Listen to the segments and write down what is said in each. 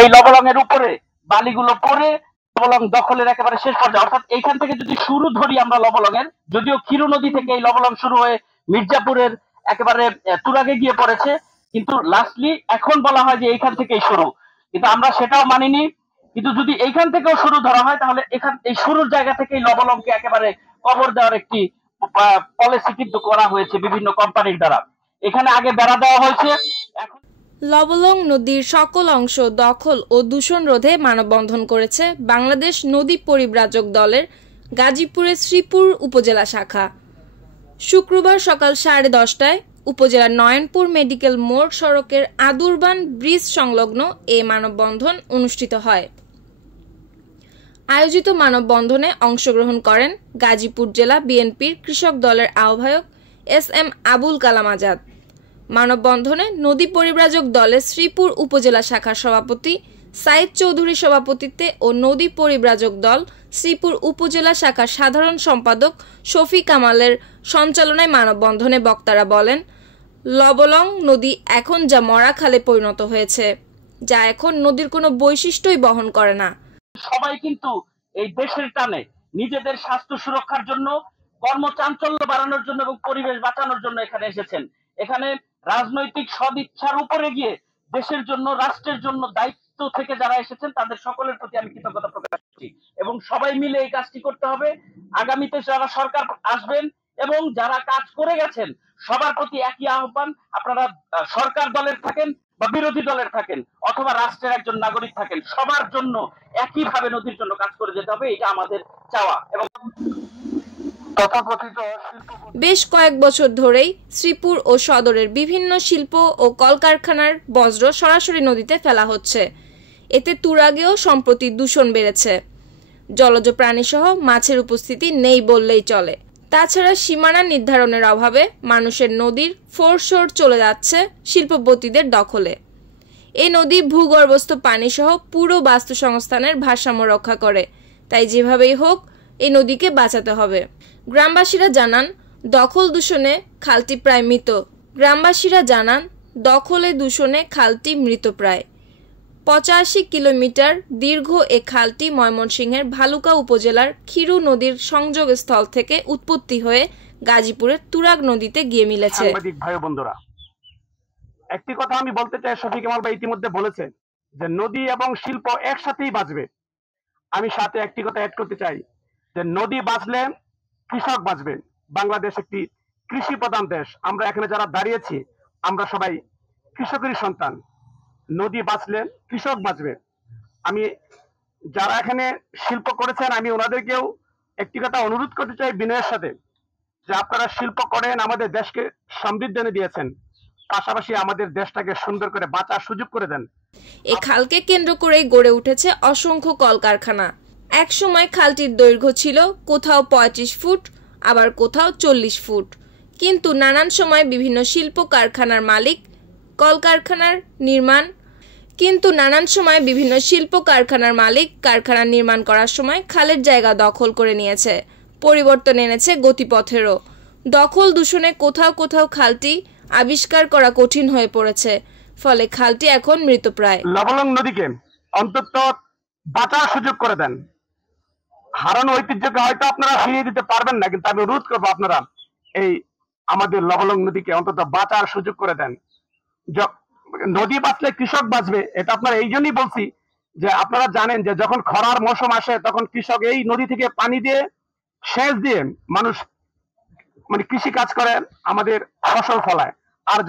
এই লবলংয়ের উপরে বালিগুলো পরে লবলং দখলের একেবারে শেষ পর্যায়ে, অর্থাৎ এইখান থেকে যদি শুরু ধরি আমরা লবলংয়ের, যদিও ক্ষীর নদী থেকে এই লবলং শুরু হয়ে মির্জাপুরের একেবারে তুরাগে গিয়ে পড়েছে, কিন্তু লাস্টলি এখন বলা হয় যে এইখান থেকেই শুরু, কিন্তু আমরা সেটাও মানিনি। কিন্তু যদি এইখান থেকেও শুরু ধরা হয় তাহলে এই শুরুর জায়গা থেকেই লবলংকে একেবারে কবর দেওয়ার একটি পলিসি কিন্তু করা হয়েছে বিভিন্ন কোম্পানির দ্বারা। এখানে আগে বেড়া দেওয়া হয়েছে। এখন লবলং নদীর সকল অংশ দখল ও দূষণ রোধে মানববন্ধন করেছে বাংলাদেশ নদী পরিব্রাজক দলের গাজীপুরের শ্রীপুর উপজেলা শাখা। শুক্রবার সকাল 10:30টায় উপজেলার নয়নপুর মেডিকেল মোড় সড়কের আদুরবান ব্রিজ সংলগ্ন এ মানববন্ধন অনুষ্ঠিত হয়। আয়োজিত মানববন্ধনে অংশগ্রহণ করেন গাজীপুর জেলা বিএনপির কৃষক দলের আহ্বায়ক এস.এম. আবুল কালাম আজাদ। মানববন্ধনে নদী পরিব্রাজক দলের শ্রীপুর উপজেলা শাখার সভাপতি সাইদ চৌধুরী সভাপতিত্বে ও নদী পরিব্রাজক দল শ্রীপুর উপজেলা শাখার সাধারণ সম্পাদক শফি কামালের সঞ্চালনায় মানববন্ধনে বক্তারা বলেন, লবলং নদী এখন যা মরা খালে পরিণত হয়েছে, যা এখন নদীর কোনো বৈশিষ্ট্যই বহন করে না। সবাই কিন্তু এই দেশের টানে নিজেদের স্বাস্থ্য সুরক্ষার জন্য, কর্মচাঞ্চল্য বাড়ানোর জন্য এবং পরিবেশ বাঁচানোর জন্য এখানে এসেছেন। এখানে রাজনৈতিক সদিচ্ছার উপরে গিয়ে দেশের জন্য, রাষ্ট্রের জন্য দায়িত্ব থেকে যারা এসেছেন তাদের সকলের প্রতি আমি কৃতজ্ঞতা প্রকাশ করছি এবং সবাই মিলে এই কাজটি করতে হবে। আগামীতে যারা সরকার আসবেন এবং যারা কাজ করে গেছেন সবার প্রতি একই আহ্বান, আপনারা সরকার দলের থাকেন বা বিরোধী দলের থাকেন অথবা রাষ্ট্রের একজন নাগরিক থাকেন, সবার জন্য একইভাবে নদীর জন্য কাজ করে যেতে হবে, এটা আমাদের চাওয়া। এবং বেশ কয়েক বছর ধরেই শ্রীপুর ও সদরের বিভিন্ন শিল্প ও কলকারখানার বজ্র সরাসরি নদীতে ফেলা হচ্ছে। এতে তুরাগেও সম্প্রতি দূষণ বেড়েছে। জলজ প্রাণীসহ মাছের উপস্থিতি নেই বললেই চলে। তাছাড়া সীমানা নির্ধারণের অভাবে মানুষের নদীর ফোরশোর চলে যাচ্ছে শিল্পপতিদের দখলে। এই নদী ভূগর্ভস্থ পানিসহ পুরো বাস্তুসংস্থানের ভারসাম্য রক্ষা করে, তাই যেভাবেই হোক এই নদীকে বাঁচাতে হবে। গ্রামবাসীরা জানান, দখল দূষণে খালটি প্রায় মৃত। খালটি মৃতপ্রায়। 85 কিলোমিটার দীর্ঘ এ খালটি ময়মনসিংহের ভালুকা উপজেলার খিরু নদীর সংযোগস্থল থেকে উৎপত্তি হয়ে গাজীপুরের তুরাগ নদীতে গিয়ে মিলেছে। সাংবাদিক ভাই বন্ধুরা, একটি কথা আমি বলতে চাই, শফি কামাল ভাই ইতিমধ্যে বলেছে যে নদী এবং শিল্প একসাথেই বাঁচবে। আমি সাথে একটি কথা অ্যাড করতে চাই যে নদী বাঁচলে কৃষক বাঁচবে। বাংলাদেশ একটি কৃষি প্রধান দেশ। আমরা এখানে যারা দাঁড়িয়েছি আমরা সবাই কৃষকেরই সন্তান। নদী বাঁচলে কৃষক বাঁচবে। আমি যারা এখানে শিল্প করেছেন আমি ওনাদেরকেও একটি কথা অনুরোধ করতে চাই বিনয়ের সাথে, যে আপনারা শিল্প করেন, আমাদের দেশকে সমৃদ্ধ এনে দিয়েছেন, পাশাপাশি আমাদের দেশটাকে সুন্দর করে বাঁচার সুযোগ করে দেন। এই খালকে কেন্দ্র করেই গড়ে উঠেছে অসংখ্য কলকারখানা। এক সময় খালটির দৈর্ঘ্য ছিল কোথাও 35 ফুট, আবার কোথাও 40 ফুট। কিন্তু নানান সময় বিভিন্ন শিল্প কারখানার মালিক কারখানা নির্মাণ করার সময় খালের জায়গা দখল করে নিয়েছে। পরিবর্তন এনেছে গতিপথেরও। দখল দূষণে কোথাও কোথাও খালটি আবিষ্কার করা কঠিন হয়ে পড়েছে, ফলে খালটি এখন মৃতপ্রায়। লবলং নদীকে অন্তত বাঁচার সুযোগ করে দেন। হারানো ঐতিহ্যকে হয়তো আপনারা ফিরিয়ে দিতে পারবেন না, কিন্তু আমি অনুরোধ করবো আপনারা এই আমাদের লবলং নদীকে অন্তত বাঁচার সুযোগ করে দেন। নদী বাঁচলে কৃষক বাঁচবে, এটা আপনারা এই জন্যই বলছি যে আপনারা জানেন যে যখন খরার মৌসুম আসে তখন কৃষক এই নদী থেকে পানি দিয়ে, সেচ দিয়ে মানুষ কৃষি কাজ করে, আমাদের ফসল ফলায়। আর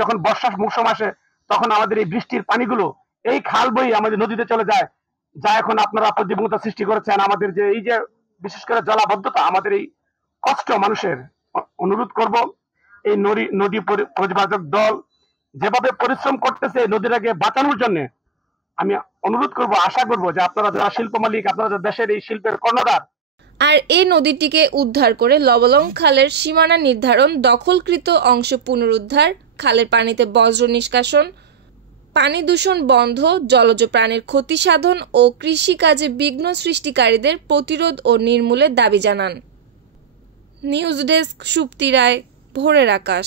যখন বর্ষার মৌসুম আসে তখন আমাদের এই বৃষ্টির পানিগুলো এই খাল বই আমাদের নদীতে চলে যায়, যা এখন আপনারা প্রতিবন্ধকতা সৃষ্টি করেছেন। আমাদের যে এই যে বিশেষ করে জলাবদ্ধতা, আমাদের এই কষ্ট মানুষের, অনুরোধ করব এই নদী পরিব্রাজক দল যেভাবে পরিশ্রম করতেছে নদীটাকে বাঁচানোর জন্য, আমি অনুরোধ করব, আশা করব যে আপনারা যারা শিল্প মালিক, আপনারা দেশের এই শিল্পের কর্ণধার, আর এই নদীটিকে উদ্ধার করে লবলং খালের সীমানা নির্ধারণ, দখলকৃত অংশ পুনরুদ্ধার, খালের পানিতে বজ্র নিষ্কাশন, পানি দূষণ বন্ধ, জলজ প্রাণীর ক্ষতি সাধন ও কৃষিকাজে বিঘ্ন সৃষ্টিকারীদের প্রতিরোধ ও নির্মূলের দাবি জানান। নিউজ ডেস্ক, সুপ্তি রায়, ভোরের আকাশ।